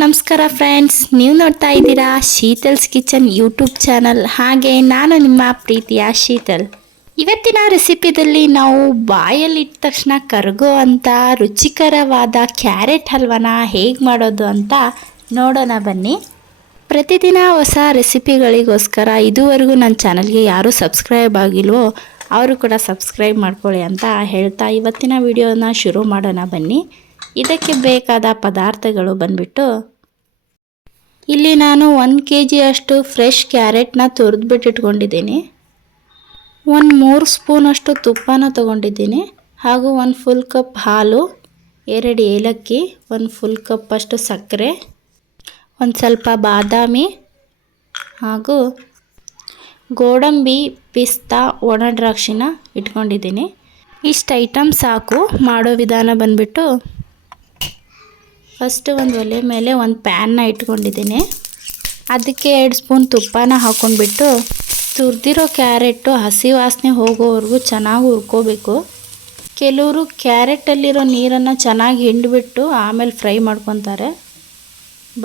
ನಮಸ್ಕಾರ ಫ್ರೆಂಡ್ಸ್, ನೀವು ನೋಡ್ತಾ ಇದ್ದೀರಾ ಶೀತಲ್ಸ್ ಕಿಚನ್ ಯೂಟ್ಯೂಬ್ ಚಾನಲ್. ಹಾಗೆ ನಾನು ನಿಮ್ಮ ಪ್ರೀತಿಯ ಶೀತಲ್. ಇವತ್ತಿನ ರೆಸಿಪಿದಲ್ಲಿ ನಾವು ಬಾಯಲ್ಲಿಟ್ಟ ತಕ್ಷಣ ಕರಗೋ ಅಂತ ರುಚಿಕರವಾದ ಕ್ಯಾರೆಟ್ ಹಲ್ವಾನ ಹೇಗೆ ಮಾಡೋದು ಅಂತ ನೋಡೋಣ ಬನ್ನಿ. ಪ್ರತಿದಿನ ಹೊಸ ರೆಸಿಪಿಗಳಿಗೋಸ್ಕರ ಇದುವರೆಗೂ ನನ್ನ ಚಾನಲ್ಗೆ ಯಾರೂ ಸಬ್ಸ್ಕ್ರೈಬ್ ಆಗಿಲ್ವೋ ಅವರು ಕೂಡ ಸಬ್ಸ್ಕ್ರೈಬ್ ಮಾಡ್ಕೊಳ್ಳಿ ಅಂತ ಹೇಳ್ತಾ ಇವತ್ತಿನ ವಿಡಿಯೋನ ಶುರು ಮಾಡೋಣ ಬನ್ನಿ. ಇದಕ್ಕೆ ಬೇಕಾದ ಪದಾರ್ಥಗಳು ಬಂದ್ಬಿಟ್ಟು, ಇಲ್ಲಿ ನಾನು 1 kg ಅಷ್ಟು ಫ್ರೆಶ್ ಕ್ಯಾರೆಟ್ನ ತುರಿದ್ಬಿಟ್ಟು ಇಟ್ಕೊಂಡಿದ್ದೀನಿ. 3 ಸ್ಪೂನಷ್ಟು ತುಪ್ಪನ ತೊಗೊಂಡಿದ್ದೀನಿ. ಹಾಗೂ 1 ಫುಲ್ ಕಪ್ ಹಾಲು, 2 ಏಲಕ್ಕಿ, 1 ಫುಲ್ ಕಪ್ ಅಷ್ಟು ಸಕ್ಕರೆ, ಒಂದು ಸ್ವಲ್ಪ ಬಾದಾಮಿ ಹಾಗೂ ಗೋಡಂಬಿ, ಪಿಸ್ತಾ, ಒಣ ದ್ರಾಕ್ಷಿನ ಇಟ್ಕೊಂಡಿದ್ದೀನಿ. ಇಷ್ಟು ಐಟಮ್ ಸಾಕು. ಮಾಡೋ ವಿಧಾನ ಬಂದ್ಬಿಟ್ಟು, ಫಸ್ಟು ಒಂದು ಒಲೆ ಮೇಲೆ ಒಂದು ಪ್ಯಾನ್ನ ಇಟ್ಕೊಂಡಿದ್ದೀನಿ. ಅದಕ್ಕೆ 2 ಸ್ಪೂನ್ ತುಪ್ಪನ ಹಾಕ್ಕೊಂಡ್ಬಿಟ್ಟು ತುರಿದಿರೋ ಕ್ಯಾರೆಟು ಹಸಿ ವಾಸನೆ ಹೋಗೋವರೆಗೂ ಚೆನ್ನಾಗಿ ಹುರ್ಕೋಬೇಕು. ಕೆಲವರು ಕ್ಯಾರೆಟಲ್ಲಿರೋ ನೀರನ್ನು ಚೆನ್ನಾಗಿ ಹಿಂಡಿಬಿಟ್ಟು ಆಮೇಲೆ ಫ್ರೈ ಮಾಡ್ಕೊತಾರೆ.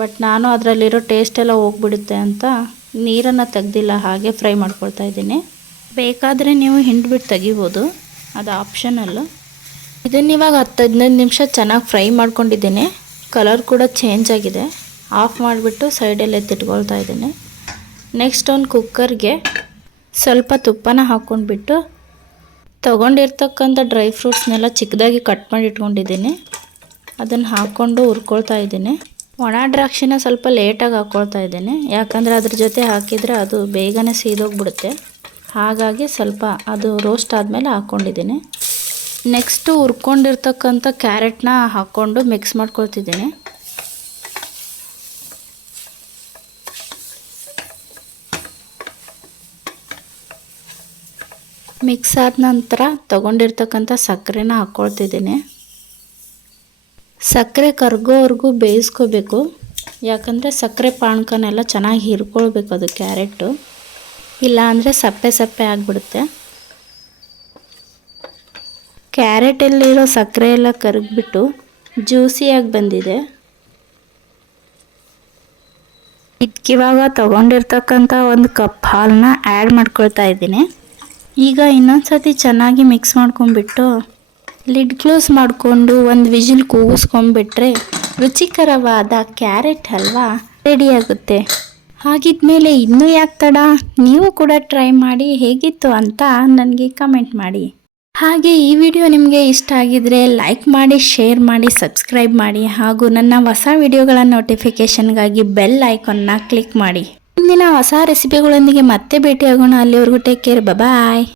ಬಟ್ ನಾನು ಅದರಲ್ಲಿರೋ ಟೇಸ್ಟೆಲ್ಲ ಹೋಗ್ಬಿಡುತ್ತೆ ಅಂತ ನೀರನ್ನು ತೆಗ್ದಿಲ್ಲ, ಹಾಗೆ ಫ್ರೈ ಮಾಡ್ಕೊಳ್ತಾ ಇದ್ದೀನಿ. ಬೇಕಾದರೆ ನೀವು ಹಿಂಡ್ಬಿಟ್ಟು ತೆಗಿಬೋದು, ಅದು ಆಪ್ಷನಲ್ಲು. ಇದನ್ನಿವಾಗ 10-15 ನಿಮಿಷ ಚೆನ್ನಾಗಿ ಫ್ರೈ ಮಾಡ್ಕೊಂಡಿದ್ದೀನಿ. ಕಲರ್ ಕೂಡ ಚೇಂಜ್ ಆಗಿದೆ. ಆಫ್ ಮಾಡಿಬಿಟ್ಟು ಸೈಡಲ್ಲಿ ಎತ್ತಿಟ್ಕೊಳ್ತಾ ಇದ್ದೀನಿ. ನೆಕ್ಸ್ಟ್ ಒಂದು ಕುಕ್ಕರ್ಗೆ ಸ್ವಲ್ಪ ತುಪ್ಪನ ಹಾಕ್ಕೊಂಡ್ಬಿಟ್ಟು ತೊಗೊಂಡಿರ್ತಕ್ಕಂಥ ಡ್ರೈ ಫ್ರೂಟ್ಸ್ನೆಲ್ಲ ಚಿಕ್ಕದಾಗಿ ಕಟ್ ಮಾಡಿ ಇಟ್ಕೊಂಡಿದ್ದೀನಿ. ಅದನ್ನು ಹಾಕ್ಕೊಂಡು ಹುರ್ಕೊಳ್ತಾ ಇದ್ದೀನಿ. ಒಣ ದ್ರಾಕ್ಷಿನ ಸ್ವಲ್ಪ ಲೇಟಾಗಿ ಹಾಕ್ಕೊಳ್ತಾ ಇದ್ದೀನಿ, ಯಾಕಂದರೆ ಅದ್ರ ಜೊತೆ ಹಾಕಿದರೆ ಅದು ಬೇಗನೆ ಸೀದೋಗ್ಬಿಡುತ್ತೆ. ಹಾಗಾಗಿ ಸ್ವಲ್ಪ ಅದು ರೋಸ್ಟ್ ಆದಮೇಲೆ ಹಾಕ್ಕೊಂಡಿದ್ದೀನಿ. ನೆಕ್ಸ್ಟು ಹುರ್ಕೊಂಡಿರ್ತಕ್ಕಂಥ ಕ್ಯಾರೆಟ್ನ ಹಾಕ್ಕೊಂಡು ಮಿಕ್ಸ್ ಮಾಡ್ಕೊಳ್ತಿದ್ದೀನಿ. ಮಿಕ್ಸ್ ಆದ ನಂತರ ತೊಗೊಂಡಿರ್ತಕ್ಕಂಥ ಸಕ್ಕರೆನ ಹಾಕ್ಕೊಳ್ತಿದ್ದೀನಿ. ಸಕ್ಕರೆ ಕರಗೋವರೆಗೂ ಬೇಯಿಸ್ಕೋಬೇಕು, ಯಾಕಂದರೆ ಸಕ್ಕರೆ ಪಾನಕನೆಲ್ಲ ಚೆನ್ನಾಗಿ ಹೀರ್ಕೊಳ್ಬೇಕು ಅದು ಕ್ಯಾರೆಟು, ಇಲ್ಲಾಂದರೆ ಸಪ್ಪೆ ಸಪ್ಪೆ ಆಗಿಬಿಡುತ್ತೆ. ಕ್ಯಾರೆಟಲ್ಲಿರೋ ಸಕ್ಕರೆ ಎಲ್ಲ ಕರಗಿಬಿಟ್ಟು ಜ್ಯೂಸಿಯಾಗಿ ಬಂದಿದೆ. ಇದಕ್ಕಿವಾಗ ತೊಗೊಂಡಿರ್ತಕ್ಕಂಥ 1 ಕಪ್ ಹಾಲನ್ನ ಆ್ಯಡ್ ಮಾಡ್ಕೊಳ್ತಾ ಇದ್ದೀನಿ. ಈಗ ಇನ್ನೊಂದು ಸತಿ ಚೆನ್ನಾಗಿ ಮಿಕ್ಸ್ ಮಾಡ್ಕೊಂಡ್ಬಿಟ್ಟು ಲಿಡ್ ಕ್ಲೋಸ್ ಮಾಡಿಕೊಂಡು 1 ವಿಜಿಲ್ ಕೂಗಿಸ್ಕೊಂಡ್ಬಿಟ್ರೆ ರುಚಿಕರವಾದ ಕ್ಯಾರೆಟ್ ಹಲ್ವಾ ರೆಡಿಯಾಗುತ್ತೆ. ಹಾಗಿದ್ಮೇಲೆ ಇನ್ನೂ ಯಾಕೆ ತಡ, ನೀವು ಕೂಡ ಟ್ರೈ ಮಾಡಿ ಹೇಗಿತ್ತು ಅಂತ ನನಗೆ ಕಮೆಂಟ್ ಮಾಡಿ. ಹಾಗೆ ಈ ವಿಡಿಯೋ ನಿಮಗೆ ಇಷ್ಟ ಆಗಿದ್ರೆ ಲೈಕ್ ಮಾಡಿ, ಶೇರ್ ಮಾಡಿ, ಸಬ್ಸ್ಕ್ರೈಬ್ ಮಾಡಿ ಹಾಗೂ ನನ್ನ ಹೊಸ ವಿಡಿಯೋಗಳ ನೋಟಿಫಿಕೇಷನ್ಗಾಗಿ ಬೆಲ್ ಐಕಾನ್ನ ಕ್ಲಿಕ್ ಮಾಡಿ. ಮುಂದಿನ ಹೊಸ ರೆಸಿಪಿಗಳೊಂದಿಗೆ ಮತ್ತೆ ಭೇಟಿಯಾಗೋಣ. ಅಲ್ಲಿವರೆಗೂ ಟೇಕ್ ಕೇರ್, ಬಾಯ್.